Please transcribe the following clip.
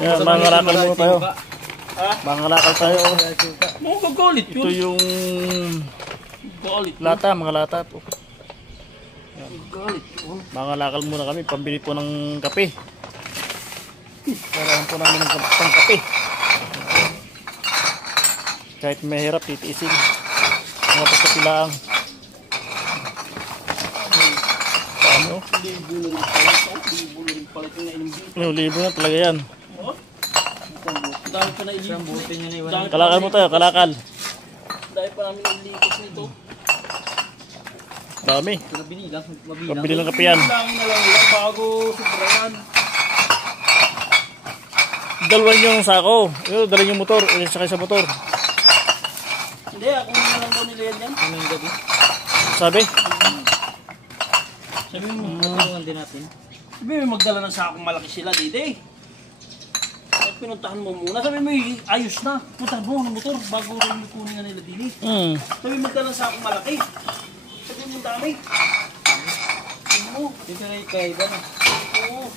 Yan, mangalakal muna tayo. Mangalakal tayo. Mga gagalit yun. Ito yung lata, mga lata po. Mangalakal muna kami, pambili po ng kape. Kailangan po namin ng kape. Kahit mahirap, titiisin. Mga pagkapilaang. Ano? Libo na talaga yan. Kalakal mo tayo, kalakal. Dahil pa namin nilikas nito. Dami. Pambili ng kape yan. Bago sobra yan. Dalawin yung sako. Dalawin yung motor. Sakay sa motor. Hindi, ako na lang daw nila yan. Ano yung gabi? Sabi? Sabi mo, matulungan din natin. Sabi mo, magdala ng sakong malaki sila, Dede. At pinuntahan mo muna. Sabi mo, ayos na. Puntahan mo ng motor bago rin kunin nga nila, Dede. Sabi mo, magdala ng sakong malaki. Sabi mo, dami. Sabi mo, hindi ka na ikaiba na. Oo.